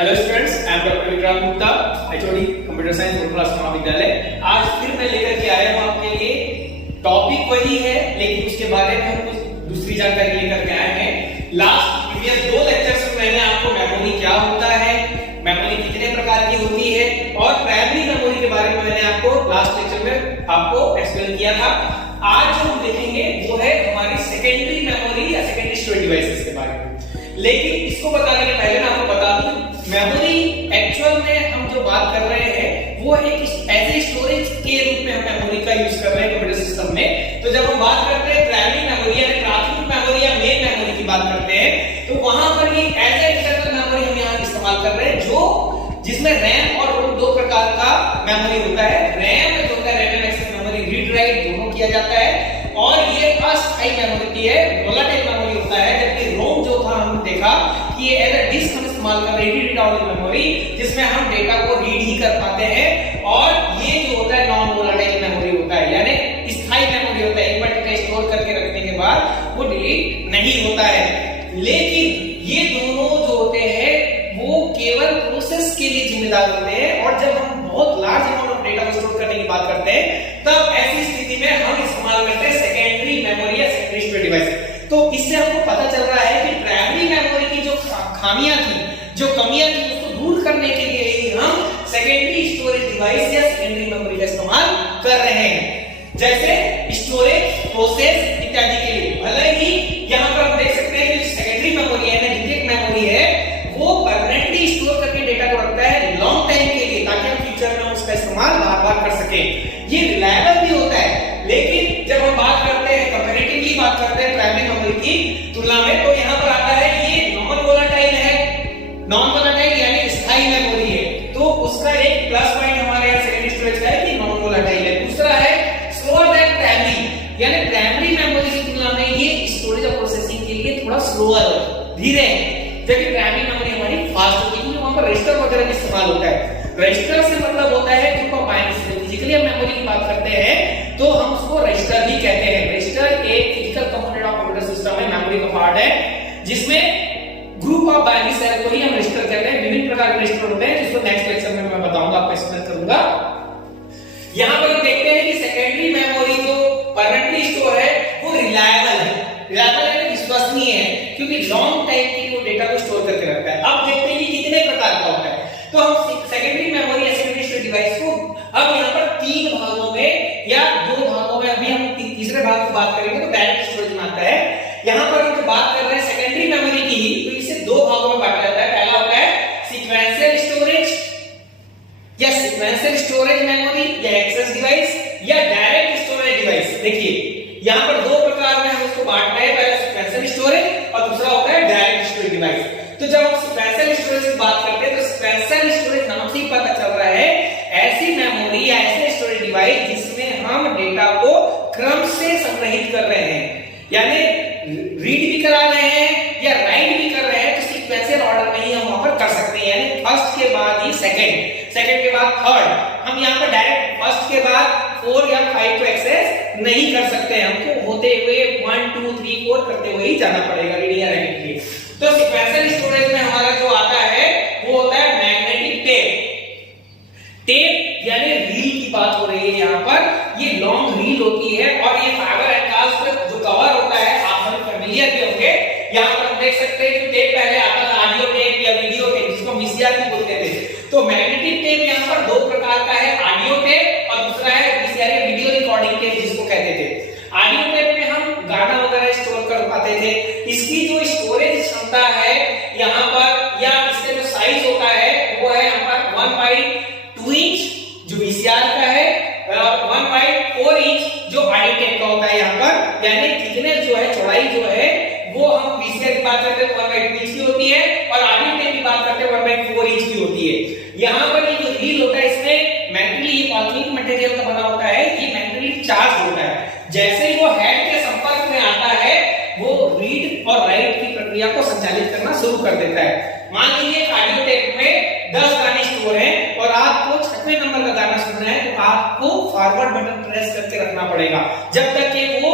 Hello students, I am doctor Vikram Gupta, HOD computer science Gurukul महाविद्यालय। आज फिर मैं लेकर के आया हूं आपके लिए। टॉपिक वही है लेकिन उसके बारे में हम कुछ दूसरी जानकारी लेकर के आए हैं। लास्ट प्रीवियस 2 लेक्चर्स में मैंने आपको मेमोरी क्या होता है, मेमोरी कितने प्रकार की होती है और प्राइमरी मेमोरी के बारे में मैंने आपको लास्ट लेक्चर में आपको एक्सप्लेन किया था। आज जो हम देखेंगे वो है हमारी सेकेंडरी मेमोरी या सेकेंडरी स्टोरेज डिवाइसेस के बारे में। लेकिन इसको बताने के पहले मैं आपको बता दूं, मेमोरी एक्चुअल में हम जो बात कर रहे हैं वो एक ऐसे स्टोरेज के रूप में हम मेमोरी का यूज कर रहे हैं कंप्यूटर सिस्टम में। तो जब हम बात करते हैं प्राइमरी मेमोरी यानी प्राथमिक मेमोरी या मेन मेमोरी की बात करते हैं तो वहां पर ही एज ए इंटरनल मेमोरी हम यहां इस्तेमाल कर रहे हैं, जो जिसमें रैम और रोम 2 प्रकार का मेमोरी होता है। रैम जो होता है random access memory, read write दोनों किया जाता है और ये अस्थायी मेमोरी है, वोलेटाइल मेमोरी होता है। जबकि रोम जो था हमने देखा कि ये एज अ डिस्क हम इस्तेमाल कर रहे हैं, रीड ओनली मेमोरी, जिसमें हम डेटा को रीड ही कर पाते हैं। और ये जो होता है नॉन वोलेटाइल मेमोरी होता है, यानी स्थायी मेमोरी होता है, एक बार डेटा स्टोर करके रखने के बाद वो डिलीट नहीं होता है। लेकिन ये दोनों जो होते हैं वो केवल प्रोसेस के लिए जिम्मेदार होते हैं और जब हम बहुत लार्ज अमाउंट ऑफ डेटा को स्टोर करने की बात करते हैं तब ऐसी स्थिति में हम इस्तेमाल करते हैं सेकेंडरी मेमोरी या सेकेंडरी स्टोरेज डिवाइस। तो इससे हमको पता चल रहा है कि प्राइमरी मेमोरी की जो खामियां थी, जो कमियां थी, उसको दूर करने के लिए ही हम सेकेंडरी स्टोरेज डिवाइस या सेकेंडरी मेमोरी का इस्तेमाल कर रहे हैं, जैसे स्टोरेज, प्रोसेस इत्यादि के लिए। भले ही यहां पर हम देख सकते हैं कि सेकेंडरी मेमोरी है, द्वितीयक मेमोरी है, वो परमानेंटली स्टोर करके डेटा को रखता है लॉन्ग टाइम के लिए, ताकि हम फ्यूचर में उसका इस्तेमाल बार-बार कर सकें। ये रिलायबल भी होता है। लेकिन जब हम बात करते हैं, कंपैरेटिवली बात करते हैं प्राइमरी मेमोरी की तुलना में, तो यहां पर आता है ये नॉन वोलेटाइल है। नॉन वोलेटाइल यानी स्थायी मेमोरी है, तो उसका एक प्लस पॉइंट हमारे यहां सेकेंडरी स्टोरेज का है कि नॉन वोलेटाइल है। दूसरा है स्लोअर देन प्राइमरी, यानी प्राइमरी मेमोरी की तुलना में ये स्टोरेज और प्रोसेसिंग के लिए थोड़ा स्लोअर है, धीरे है। जबकि प्राइमरी मेमोरी हमारी फास्ट होती है, क्योंकि वहां पर रजिस्टर वगैरह का इस्तेमाल होता है। रजिस्टर से मतलब होता है कि फिजिकली हम मेमोरी की बात करते हैं तो हम उसको रजिस्टर ही कहते हैं। रजिस्टर एक physical component of computer system है, मेमोरी का पार्ट है, जिसमें ग्रुप ऑफ बाइनरी सेल को ही हम रजिस्टर कहते हैं। विभिन्न प्रकार के रजिस्टर होते हैं, जिसको नेक्स्ट लेक्चर में मैं बताऊंगा, आपको एक्सप्लेन करूंगा। यहां पर हम देखते हैं कि सेकेंडरी मेमोरी जो परमानेंटली स्टोर है वो रिलायबल है। रिलायबल है, विश्वसनीय है, क्योंकि लॉन्ग टाइम के लिए वो डेटा को स्टोर करके रखता है। अब देखते हैं कि कितने प्रकार का होता है। तो हम सेकेंडरी मेमोरी या सेकेंडरी स्टोरेज डिवाइस को अब यहां पर 3 भागों में या 2 भागों में, अभी हम तीसरे भाग की बात करेंगे तो डायरेक्ट स्टोरेज में आता है। यहां पर हम जो बात कर रहे हैं सेकेंडरी मेमोरी की, तो इसे 2 भागों में बांटा जाता है। पहला होता है सीक्वेंशियल स्टोरेज या सीक्वेंशियल स्टोरेज मेमोरी या एक्सेस डिवाइस या डायरेक्ट स्टोरेज डिवाइस। देखिए यहां पर 2 प्रकार में हम इसको बांट रहे हैं, पहला सीक्वेंशियल स्टोरेज और दूसरा होता है डायरेक्ट स्टोरेज डिवाइस। तो जब हम सीक्वेंशियल स्टोरेज की बात करते हैं तो सीक्वेंशियल स्टोरेज नाम से ही पता चल रहा है ऐसी मेमोरी या ऐसे स्टोरेज डिवाइस जिसमें हम डेटा को क्रम से संग्रहित कर रहे हैं, यानी रीड भी करा रहे हैं या राइट भी कर रहे हैं, तो सीक्वेंशियल ऑर्डर में ही हम वहां पर कर सकते हैं। यानी फर्स्ट के बाद ही सेकंड, सेकंड के बाद थर्ड। हम यहां पर डायरेक्ट फर्स्ट के बाद 4 या 5 को एक्सेस नहीं कर सकते, हमको होते हुए 1 2 3 4 करते हुए ही जाना पड़ेगा रीडिंग या राइटिंग के लिए। तो सीक्वेंशियल स्टोरेज में हमारा जो आता है वो होता है मैग्नेटिक टेप। टेप यानी रील की बात हो रही है यहां पर, ये लॉन्ग रील होती है और ये फाइबर एनकास्ट जो कवर होता है, आप सभी फेमिलियर भी होंगे। यहां पर हम देख सकते हैं कि टेप पहले आता था ऑडियो टेप या वीडियो टेप, जिसको वीसीआर भी बोलते थे। तो मैग्नेटिक टेप यहां पर 2 प्रकार का है, ऑडियो टेप और दूसरा है वीसीआर या वीडियो रिकॉर्डिंग टेप, जिसको कहते थे। ऑडियो टेप में हम गाना वगैरह स्टोर कर पाते थे। इसकी जो स्टोरेज क्षमता है यहां पर या इसका जो साइज होता है वो है यहां पर 1/2 इंच जो वीसीआर का है और 1/4 इंच जो ऑडियो टेप का होता है यहां पर। यानी थिकनेस जो है, चौड़ाई जो है, वो हम वीसीआर की बात करते हैं 1/2 इंच की होती है और ऑडियो टेप की बात करते हैं 1/4 इंच की होती है। यहां पर ये जो रील होता है इसमें मैग्नेटिकली, ये पॉलीथीन मटेरियल का बना होता है, ये मैग्नेटिकली चार्ज होता है। जैसे ही वो हेड के संपर्क में आता है वो रीड और राइट की प्रक्रिया को संचालित करना शुरू कर देता है। मान लीजिए ऑडियो टेप में 10 गाने स्टोर हैं और आपको 6वें नंबर का गाना सुनना है, तो आपको फॉरवर्ड बटन प्रेस करके रखना पड़ेगा जब तक कि वो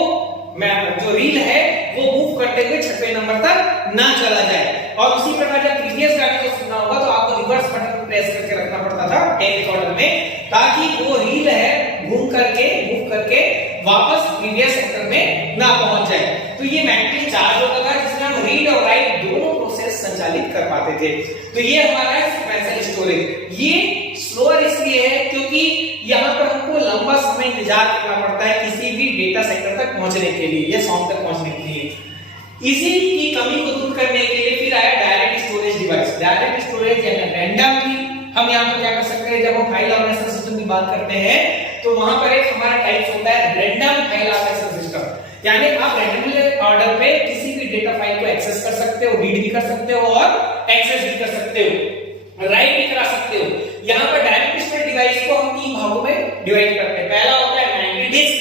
जो रील है वो मूव करते हुए 6वें नंबर तक ना चला जाए। और उसी प्रकार जब प्रीवियस गाने को सुनना होगा तो आपको रिवर्स बटन प्रेस करके रखना पड़ता था टेप रिकॉर्डर में, ताकि वो रील है मूव करके वापस प्रीवियस सेक्टर में ना पहुंच जाए। तो ये मैग्नेटिक चार्ज होता था जिसमें हम रीड और राइट दोनों प्रोसेस संचालित कर पाते थे। तो ये हमारा है सीक्वेंशियल स्टोरेज। ये स्लोअर इसलिए है क्योंकि यहाँ पर हमको लंबा समय इंतजार करना पड़ता है किसी भी डेटा सेक्टर तक पहुंचने के लिए या सॉन्ग तक पहुंचने के लिए। इसी की कमी को दूर करने के लिए फिर आया direct storage device. Direct storage यानी रैंडमली हम यहाँ पर क्या कर सकते हैं, जब हम फाइल ऑर्गेनाइजेशन सिस्टम की बात करते हैं तो वहां पर एक हमारा टाइप होता है रैंडम फाइल ऑर्गेनाइजेशन सिस्टम। यानी आप रैंडमली ऑर्डर पे किसी भी डेटा फाइल को एक्सेस कर सकते हो, रीड भी कर सकते हो और एक्सेस भी कर सकते हो, राइट भी करा सकते हो। यहाँ पर डायरेक्ट स्टोरेज डिवाइस को हम 3 भागों में डिवाइड करते हैं। पहला होता है मेमोरी डिस्क,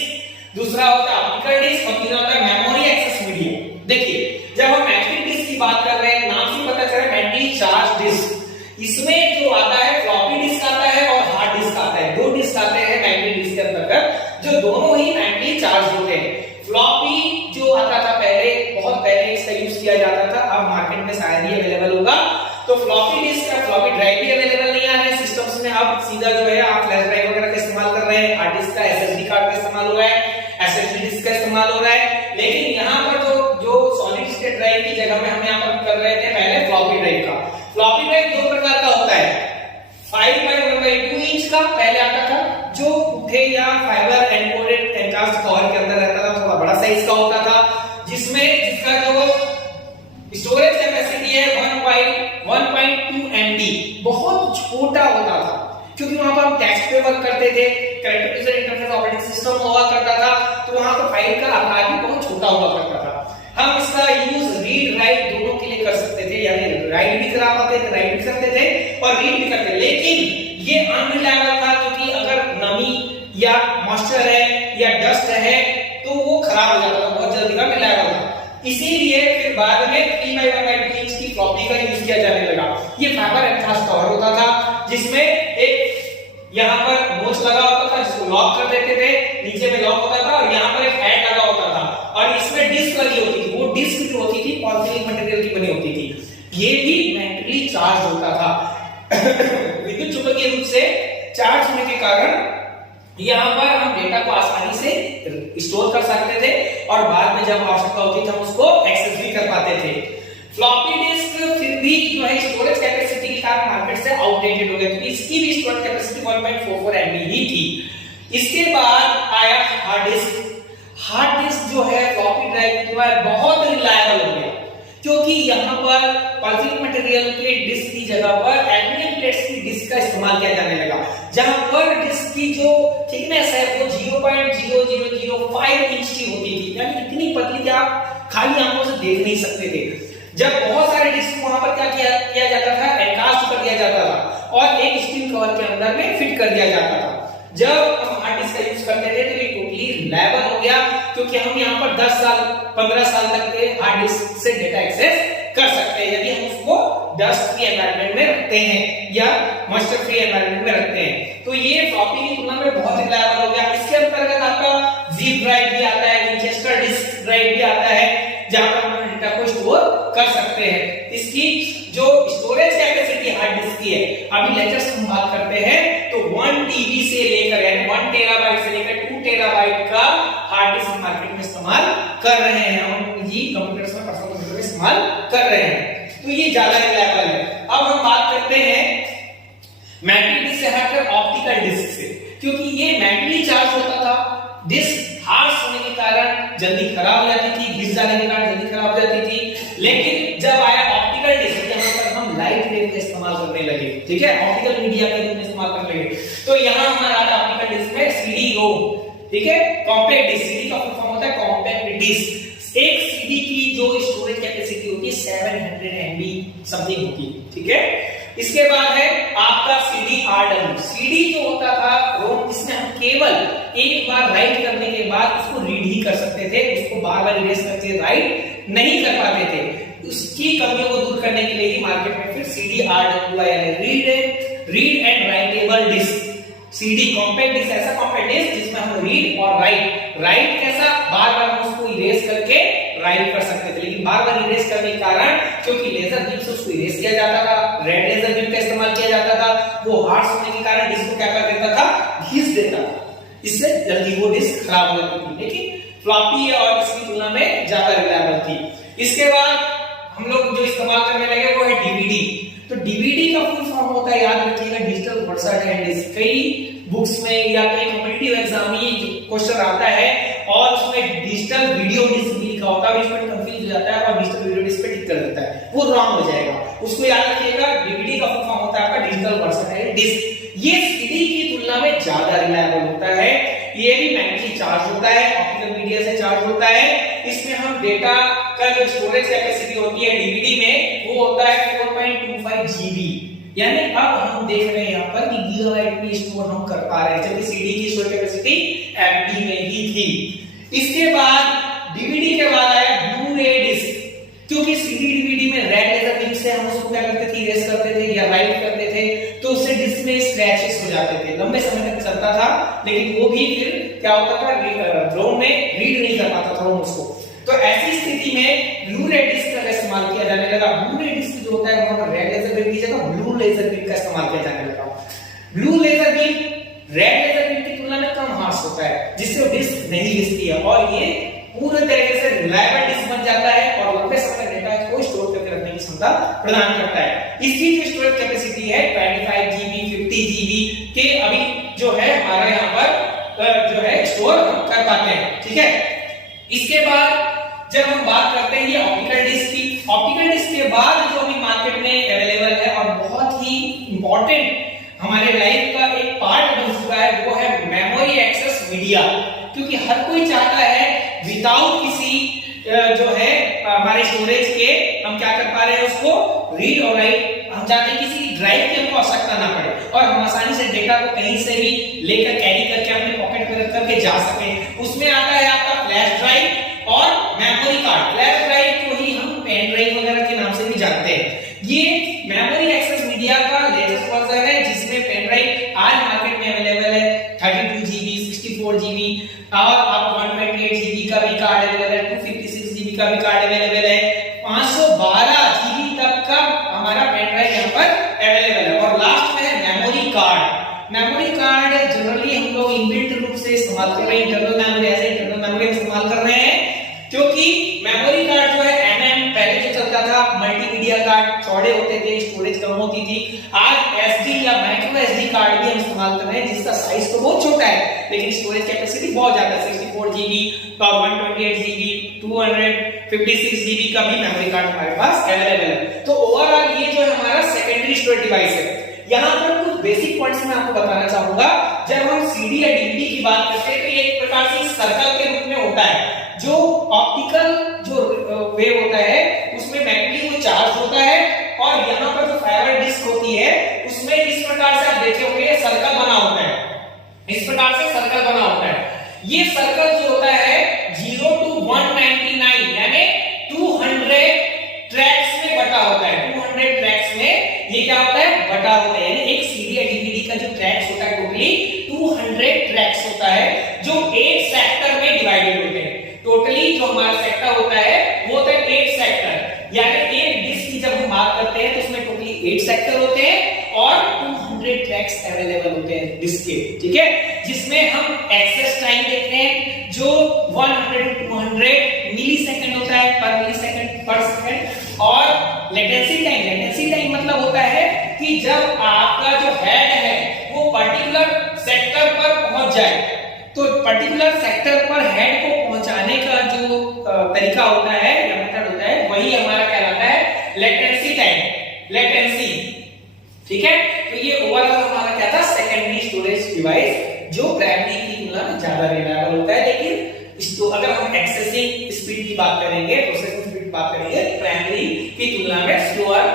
दूसरा होता है ऑप्टिकल डिस्क और तीसरा होता है मेमोरी एक्सेस मीडिया। देखिए जब हम मेमोरी डिस्क की बात कर रहे हैं, नाम से पता चल रहा है मेमोरी चार्ज डिस्क, इसमें जो आता है फ्लॉपी डिस्क आता है और हार्ड डिस्क आता है। 2 डिस्क आते हैं मेमोरी डिस्क के अंतर्गत जो दोनों ही मेमोरी चार्ज होते हैं। फ्लॉपी जो आता था पहले, बहुत पहले इसका यूज किया जाता था, अब मार्केट में शायद ही अवेलेबल होगा। तो फ्लॉपी डिस्क का फ्लॉपी ड्राइव भी अवेलेबल नहीं आ रहे हैं सिस्टम्स में। अब सीधा जो है आप फ्लैश ड्राइव वगैरह का इस्तेमाल कर रहे हैं, हार्ड डिस्क का एसएसडी कार्ड का इस्तेमाल हो रहा है, एसएसडी डिस्क का इस्तेमाल हो रहा है। लेकिन यहाँ पर जो सॉलिड स्टेट ड्राइव की जगह में हम यहाँ पर कर रहे थे पहले फ्लॉपी ड्राइव का। फ्लॉपी ड्राइव 2 प्रकार का होता है, 5x1/2 इंच का पहले आता था जो पुठे या फाइबर एनकोडेड एनकास्ट कवर के अंदर रहता था, थोड़ा बड़ा साइज का होता था, जिसका जो स्टोरेज कैपेसिटी है 1.2 MB, बहुत छोटा होता था क्योंकि वहां पर हम टेक्स्ट पे वर्क करते थे, character user interface operating system हुआ करता था, तो वहां पर फाइल का आकार भी बहुत छोटा हुआ करता था। हम इसका यूज रीड राइट दोनों के लिए कर सकते थे, यानी राइट भी करा पाते थे, राइट भी करते थे और रीड भी करते थे। लेकिन ये अनरिलायबल था क्योंकि अगर नमी या मॉइस्चर है या डस्ट है तो वो खराब हो जाता था, बहुत जल्दी का रिलायबल था। इसीलिए फिर बाद में 3x1/2 इंच की फ्लॉपी का यूज किया जाने लगा। ये फाइबर एनकास्ट कवर होता था जिसमें एक यहाँ पर नोच लगा होता था जिसको लॉक कर देते थे, नीचे में लॉक होता था और यहाँ पर एक हेड लगा होता था और इसमें डिस्क लगी होती थी। वो डिस्क जो होती थी पॉलीथीन मटेरियल की बनी होती थी। ये भी मैग्नेटिकली चार्ज होता था विद्युत चुंबकीय रूप से चार्ज होने के कारण यहाँ पर हम डेटा को आसानी से स्टोर कर सकते थे और बाद में जब आवश्यकता होती थी हम उसको एक्सेस भी कर पाते थे। फ्लॉपी डिस्क फिर भी जो है स्टोरेज कैपेसिटी के कारण मार्केट से आउटडेटेड हो गया क्योंकि इसकी भी स्टोरेज कैपेसिटी 1.44 MB ही थी। इसके बाद आया हार्ड डिस्क। हार्ड डिस्क जो है फ्लॉपी ड्राइव के बाद बहुत रिलायबल हो गया क्योंकि यहाँ पर पॉलीथीन मटेरियल के डिस्क की जगह पर एल्युमिनियम प्लेट्स की डिस्क का इस्तेमाल किया जाने लगा, जहां पर डिस्क की जो थिकनेस है वो 0.0005 इंच की होती थी, यानी इतनी पतली कि आप खाली आंखों से देख नहीं सकते थे। जब बहुत सारे डिस्क वहां पर क्या किया जाता था, एनकास्ट कर दिया जाता था और एक स्टील कवर के अंदर में फिट कर दिया जाता था। जब हम हार्ड डिस्क का यूज करते थे तो ये टोटली रिलायबल हो गया क्योंकि हम यहाँ पर 10 साल 15 साल तक के हार्ड डिस्क से डेटा एक्सेस कर सकते हैं यदि हम उसको डस्ट फ्री एनवायरनमेंट में रखते हैं या मॉइस्चर फ्री एनवायरनमेंट में रखते हैं। तो ये फ्लॉपी की तुलना में बहुत रिलायबल हो गया। इसके अंतर्गत आपका जिप ड्राइव भी आता है, विंचेस्टर डिस्क ड्राइव भी आता है जहां पर हम डेटा को स्टोर कर सकते हैं। इसकी जो स्टोरेज कैपेसिटी हार्ड डिस्क की है, अभी लेटेस्ट हम बात करते हैं तो 1 TB से लेकर यानी 1 टेराबाइट से लेकर 2 टेराबाइट का हार्ड डिस्क मार्केट में इस्तेमाल कर रहे हैं, हम जी कंप्यूटर्स में पर्सनल कंप्यूटर में इस्तेमाल कर रहे हैं। तो ये ज्यादा रिलायबल है। अब हम बात करते हैं मैग्नेटिक डिस्क से हटकर ऑप्टिकल डिस्क से, क्योंकि ये मैग्नेटिकली चार्ज होता था, डिस्क हार्श होने के कारण जल्दी खराब हो जाती थी, घिस जाने के कारण जल्दी खराब हो जाती थी। लेकिन जब आया ऑप्टिकल डिस्क जहां पर हम लाइट वेव का इस्तेमाल करने लगे, ठीक है, ऑप्टिकल मीडिया के रूप में इस्तेमाल करने लगे, तो यहां हमारा आता ऑप्टिकल डिस्क में CD-ROM, ठीक है, कॉम्पैक्ट डिस्क। CD का फुल फॉर्म होता है कॉम्पैक्ट डिस्क। एक CD की जो स्टोरेज कैपेसिटी होती है 700 MB समथिंग होती है, ठीक है। इसके बाद है आपका CD-RW। CD जो होता था रोम, जिसमें हम केवल एक बार राइट करने के बाद उसको रीड ही कर सकते थे, उसको बार बार इरेज करके राइट नहीं कर पाते थे। उसकी कमियों को दूर करने के लिए ही मार्केट में फिर CD-RW आया है, read and writable disc. CD compact disc, ऐसा कॉम्पैक्ट डिस्क जिसमें हम रीड और राइट कैसा बार बार हम उसको इरेज करके राइट कर सकते थे, लेकिन बार बार इरेज करने के कारण क्योंकि लेजर बीम से उसको इरेज किया जाता था, रेड लेजर बीम का इस्तेमाल किया वो हार्श होने के कारण डिस्क को क्या कर देता था, घिस देता था, इससे जल्दी वो डिस्क खराब हो जाती थी। लेकिन फ्लॉपी और इसकी तुलना में ज्यादा रिलायबल थी। इसके बाद हम लोग जो इस्तेमाल करने लगे वो है डीवीडी। तो डीवीडी का फुल फॉर्म होता है, याद रखिएगा, डिजिटल वर्सटाइल डिस्क। कई बुक्स में या कई कॉम्पिटिटिव एग्जाम में क्वेश्चन आता है और उसमें डिजिटल वीडियो डिस्क भी लिखा होता है, इसमें कंफ्यूज हो जाता है और डिजिटल वीडियो डिस्क पे टिक कर देता है, वो रॉन्ग हो जाएगा। उसको याद रखिएगा, डीवीडी का फुल फॉर्म होता है आपका डिजिटल वर्सटाइल डिस्क। ये सीडी की तुलना में ज्यादा रिलायबल होता है, ये भी मैग्नेटिक चार्ज होता है, ऑप्टिकल मीडिया से चार्ज होता है। इसमें हम डेटा का जो स्टोरेज कैपेसिटी होती है डीवीडी में वो होता है 4.25 जीबी, यानी अब हम देख रहे हैं यहाँ पर कि गीगाबाइट में स्टोर हम कर पा रहे हैं, जबकि सीडी की स्टोरेज कैपेसिटी एमबी में ही थी। इसके बाद डीवीडी के बाद आया ब्लू रे डिस्क। क्योंकि सीडी डीवीडी में रेड लेजर बीम से हम उसको क्या करते थे, इरेज करते थे या राइट करते थे, तो उससे डिस्क में स्क्रैचेस हो जाते थे, लंबे समय तक चलता था, लेकिन वो भी फिर क्या होता था, ड्रोन में रीड नहीं कर पाता था उसको। तो ऐसी स्थिति में ब्लू रे डिस्क का इस्तेमाल किया जाने लगा। ब्लू रे डिस्क जो होता है वहां पर रेड लेजर बीम की जगह ब्लू लेजर बीम का इस्तेमाल किया जाने लगा। Blue laser beam red laser beam की तुलना में कम हार्श होता है, जिससे वो डिस्क नहीं घिसती है और ये पूरे तरीके से रिलायबल डिस्क बन जाता है और लंबे समय डेटा को स्टोर करके रखने की क्षमता प्रदान करता है। इसकी जो स्टोरेज कैपेसिटी है 25 जीबी 50 जीबी के अभी जो है हमारा यहाँ पर जो है स्टोर कर पाते हैं, ठीक है। इसके बाद जब हम बात करते हैं ये ऑप्टिकल डिस्क की, ऑप्टिकल डिस्क के बाद जो अभी मार्केट में अवेलेबल है और बहुत ही इंपॉर्टेंट हमारे लाइफ का एक पार्ट बन चुका है, वो है मेमोरी एक्सेस मीडिया। क्योंकि हर कोई चाहता है विदाउट किसी जो है हमारे स्टोरेज के हम क्या कर पा रहे हैं, उसको रीड और राइट, हम चाहते हैं किसी ड्राइव की हमको आवश्यकता ना पड़े और हम आसानी से डेटा को कहीं से भी लेकर कैरी करके अपने पॉकेट में रख करके जा सकें। उसमें आता है आपका फ्लैश ड्राइव और मेमोरी कार्ड। फ्लैश ड्राइव को ही हम पेन ड्राइव वगैरह के नाम से भी जानते हैं। ये मेमोरी एक्सेस मीडिया का लेटेस्ट वर्जन है, जिसमें पेन ड्राइव आज मार्केट में अवेलेबल है 32 जीबी 64 जीबी और आप 128 जीबी का भी कार्ड अवेलेबल है, 256 जीबी का भी कार्ड अवेलेबल है, 512 जीबी तक का हमारा पेन ड्राइव यहाँ पर अवेलेबल है। और लास्ट में है memory card. Memory card generally हम लोग इनबिल्ट रूप से इस्तेमाल कर रहे हैं, internal memory as internal memory इस्तेमाल कर रहे हैं, क्योंकि मेमोरी कार्ड जो है एमएम पहले जो चलता था, मल्टीमीडिया कार्ड चौड़े होते थे, स्टोरेज कम होती थी। आज एसडी या माइक्रो एसडी कार्ड भी हम इस्तेमाल कर रहे हैं, जिसका साइज तो बहुत छोटा है लेकिन स्टोरेज कैपेसिटी बहुत ज्यादा है, 64 जीबी और 128 जीबी 256 जीबी का भी मेमोरी कार्ड हमारे पास अवेलेबल है। तो ओवरऑल ये जो है हमारा सेकेंडरी स्टोरेज डिवाइस है। यहाँ पर कुछ बेसिक पॉइंट्स मैं आपको बताना चाहूंगा। जब हम सीडी या डीवीडी की बात करते हैं तो ये एक प्रकार से सर्कल के रूप में होता है। जो ऑप्टिकल जो वेव होता है उसमें मैग्नेटिक वो चार्ज होता है और यहाँ पर जो फाइबर डिस्क होती है उसमें इस प्रकार से आप देखे होंगे सर्कल बना होता है, इस प्रकार से सर्कल बना होता है। ये सर्कल जो होता है 0 to 199 यानी 200 ट्रैक्स में बटा होता है। 200 ट्रैक्स में ये क्या होता है, बटा होता है। यानी एक सीडी या डीवीडी का जो ट्रैक्स होता है टोटली 200 ट्रैक्स होता है, जो 8 सेक्टर में डिवाइडेड होते हैं। टोटली जो हमारा सेक्टर होता है वो होता है 8 सेक्टर, यानी एक डिस्क की जब हम बात करते हैं तो उसमें टोटली 8 सेक्टर होते हैं और 200 ट्रैक्स अवेलेबल होते हैं डिस्क के, ठीक है। जिसमें हम एक्सेस टाइम देखते हैं जो 100 to 200 मिली सेकंड होता है, पर मिली सेकंड पर सेकंड। और लेटेंसी टाइम मतलब होता है कि जब आपका जो हेड है वो पर्टिकुलर सेक्टर पर पहुंच जाए, तो पर्टिकुलर सेक्टर पर हेड को पहुंचाने का जो तरीका होता है या मेथड होता है वही हमारा कहलाता है लेटेंसी टाइम, ठीक है। तो ये ओवरऑल हमारा क्या था, सेकेंडरी स्टोरेज डिवाइस जो प्राइमरी की तुलना में ज्यादा रिलायबल होता है। लेकिन इसको अगर हम एक्सेसिंग स्पीड की बात करेंगे, प्रोसेसिंग स्पीड की बात करेंगे, प्राइमरी की तुलना में स्लोअर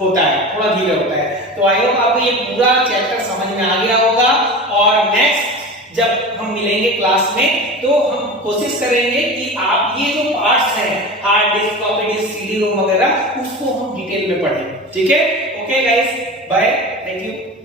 होता है, थोड़ा धीरे होता है। तो आई होप आपको ये पूरा चैप्टर समझ में आ गया होगा और नेक्स्ट जब हम मिलेंगे क्लास में तो हम कोशिश करेंगे कि आप ये जो पार्ट्स हैं hard disk, floppy disk, CD ROM वगैरह उसको हम डिटेल में पढ़ें, ठीक है। Okay guys, bye, thank you.